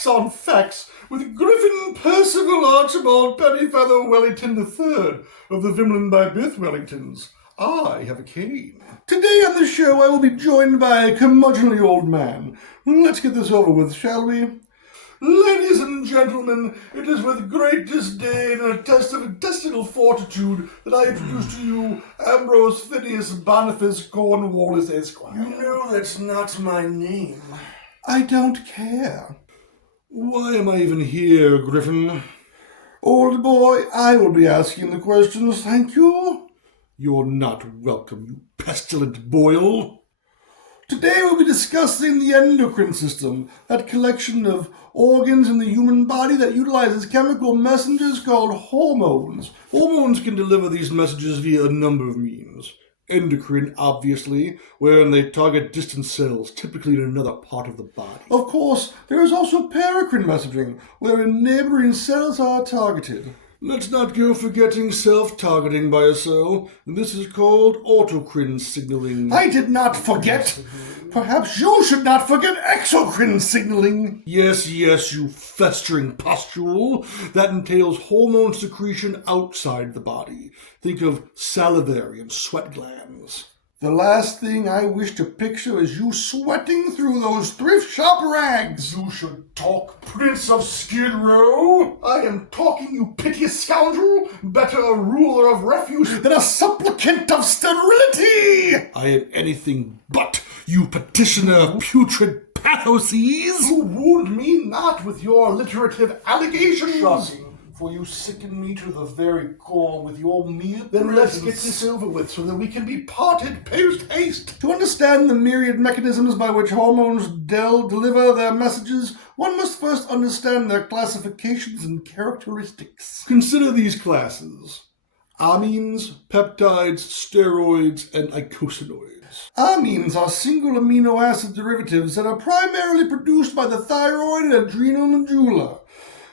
Facts on Facts with Griffin Percival Archibald Pennyfeather Wellington III of the Vimlin by Birth Wellingtons. I have a cane. Today on the show I will be joined by a curmudgeonly old man. Let's get this over with, shall we? Ladies and gentlemen, it is with great disdain and a test of intestinal fortitude that I introduce to you Ambrose Phineas Boniface Cornwallis Esquire. You know that's not my name. I don't care. Why am I even here, Griffin? Old boy, I will be asking the questions, thank you. You're not welcome, you pestilent boil. Today we'll be discussing the endocrine system, that collection of organs in the human body that utilizes chemical messengers called hormones. Hormones can deliver these messages via a number of means. Endocrine, obviously, wherein they target distant cells, typically in another part of the body. Of course, there is also paracrine messaging, wherein neighboring cells are targeted. Let's not go forgetting self-targeting by a cell. This is called autocrine signaling. I did not forget. Perhaps you should not forget exocrine signaling. Yes, you festering pustule. That entails hormone secretion outside the body. Think of salivary and sweat glands. The last thing I wish to picture is you sweating through those thrift shop rags. You should talk, Prince of Skid Row. I am talking, you piteous scoundrel. Better a ruler of refuge than a supplicant of sterility. I am anything but, you petitioner of putrid pathoses. You wound me not with your alliterative allegations. Shocking. For you sicken me to the very core with your mere Then let's get this over with so that we can be parted post-haste. To understand the myriad mechanisms by which hormones deliver their messages, one must first understand their classifications and characteristics. Consider these classes: amines, peptides, steroids, and eicosanoids. Amines are single amino acid derivatives that are primarily produced by the thyroid and adrenal medulla.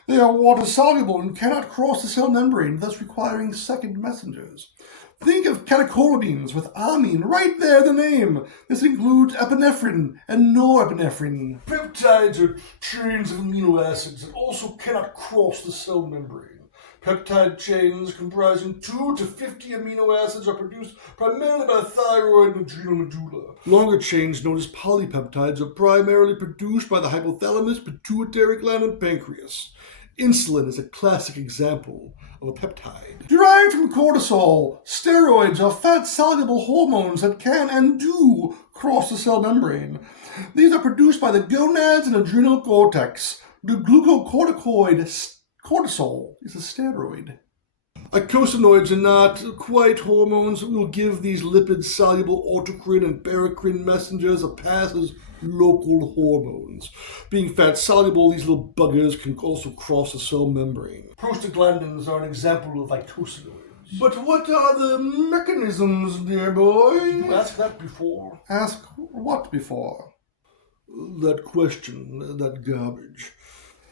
They are water-soluble and cannot cross the cell membrane, thus requiring second messengers. Think of catecholamines with amine right there in the name. This includes epinephrine and norepinephrine. Peptides are chains of amino acids that also cannot cross the cell membrane. Peptide chains comprising 2 to 50 amino acids are produced primarily by the thyroid and adrenal medulla. Longer chains known as polypeptides are primarily produced by the hypothalamus, pituitary gland, and pancreas. Insulin is a classic example of a peptide. Derived from cortisol, steroids are fat-soluble hormones that can and do cross the cell membrane. These are produced by the gonads and adrenal cortex. The glucocorticoid cortisol is a steroid. Eicosanoids are not quite hormones that will give these lipid-soluble autocrine and paracrine messengers a pass as local hormones. Being fat-soluble, these little buggers can also cross the cell membrane. Prostaglandins are an example of eicosanoids. But what are the mechanisms, dear boy? Did you ask that before? Ask what before? That question, that garbage.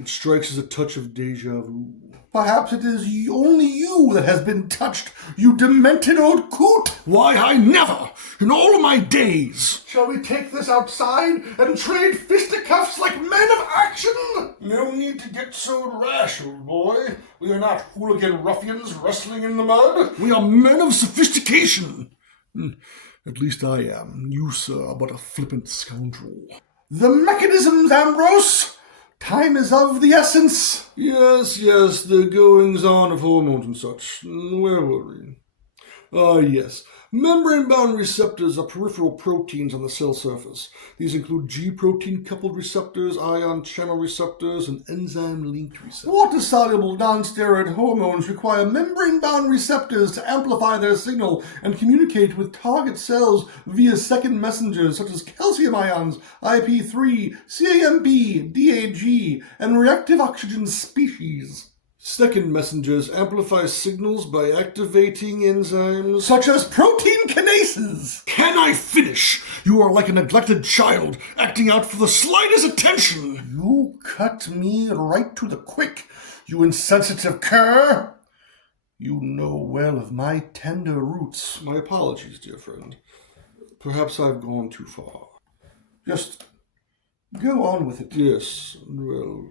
It strikes as a touch of déjà vu. Perhaps it is only you that has been touched, you demented old coot. Why, I never, in all of my days. Shall we take this outside and trade fisticuffs like men of action? No need to get so rash, old boy. We are not hooligan ruffians wrestling in the mud. We are men of sophistication. At least I am. You, sir, are but a flippant scoundrel. The mechanisms, Ambrose! Time is of the essence. Yes, the goings-on of hormones and such. Where were we? Yes. Membrane-bound receptors are peripheral proteins on the cell surface. These include G-protein-coupled receptors, ion channel receptors, and enzyme-linked receptors. Water-soluble non-steroid hormones require membrane-bound receptors to amplify their signal and communicate with target cells via second messengers such as calcium ions, IP3, CAMP, DAG, and reactive oxygen species. Second messengers amplify signals by activating enzymes such as protein kinases. Can I finish? You are like a neglected child, acting out for the slightest attention. You cut me right to the quick, you insensitive cur. You know well of my tender roots. My apologies, dear friend. Perhaps I've gone too far. Just Go on with it. Yes, well,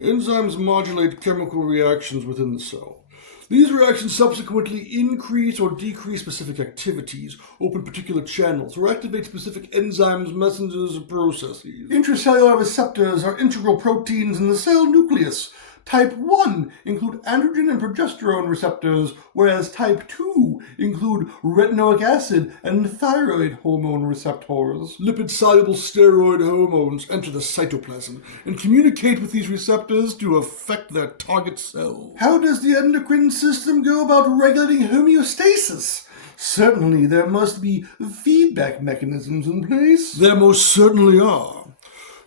enzymes modulate chemical reactions within the cell. These reactions subsequently increase or decrease specific activities, open particular channels, or activate specific enzymes, messengers, or processes. Intracellular receptors are integral proteins in the cell nucleus. Type 1 include androgen and progesterone receptors, whereas type 2 include retinoic acid and thyroid hormone receptors. Lipid-soluble steroid hormones enter the cytoplasm and communicate with these receptors to affect their target cells. How does the endocrine system go about regulating homeostasis? Certainly there must be feedback mechanisms in place. There most certainly are.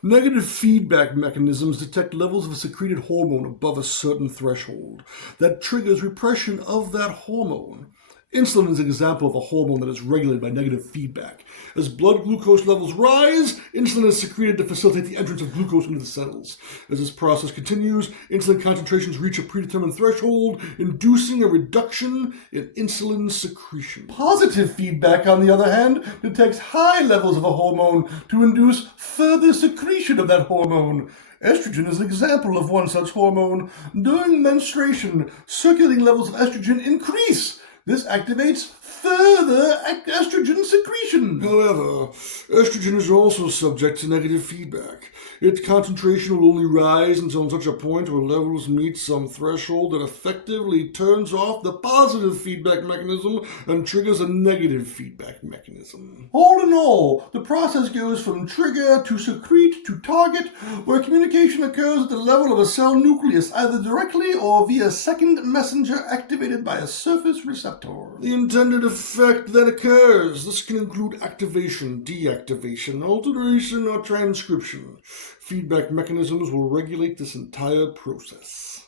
Negative feedback mechanisms detect levels of a secreted hormone above a certain threshold that triggers repression of that hormone. Insulin is an example of a hormone that is regulated by negative feedback. As blood glucose levels rise, insulin is secreted to facilitate the entrance of glucose into the cells. As this process continues, insulin concentrations reach a predetermined threshold, inducing a reduction in insulin secretion. Positive feedback, on the other hand, detects high levels of a hormone to induce further secretion of that hormone. Estrogen is an example of one such hormone. During menstruation, circulating levels of estrogen increase. This activates further estrogen secretion. However, estrogen is also subject to negative feedback. Its concentration will only rise until such a point where levels meet some threshold that effectively turns off the positive feedback mechanism and triggers a negative feedback mechanism. All in all, the process goes from trigger to secrete to target, where communication occurs at the level of a cell nucleus, either directly or via second messenger activated by a surface receptor. The intended effect that occurs. This can include activation, deactivation, alteration, or transcription. Feedback mechanisms will regulate this entire process.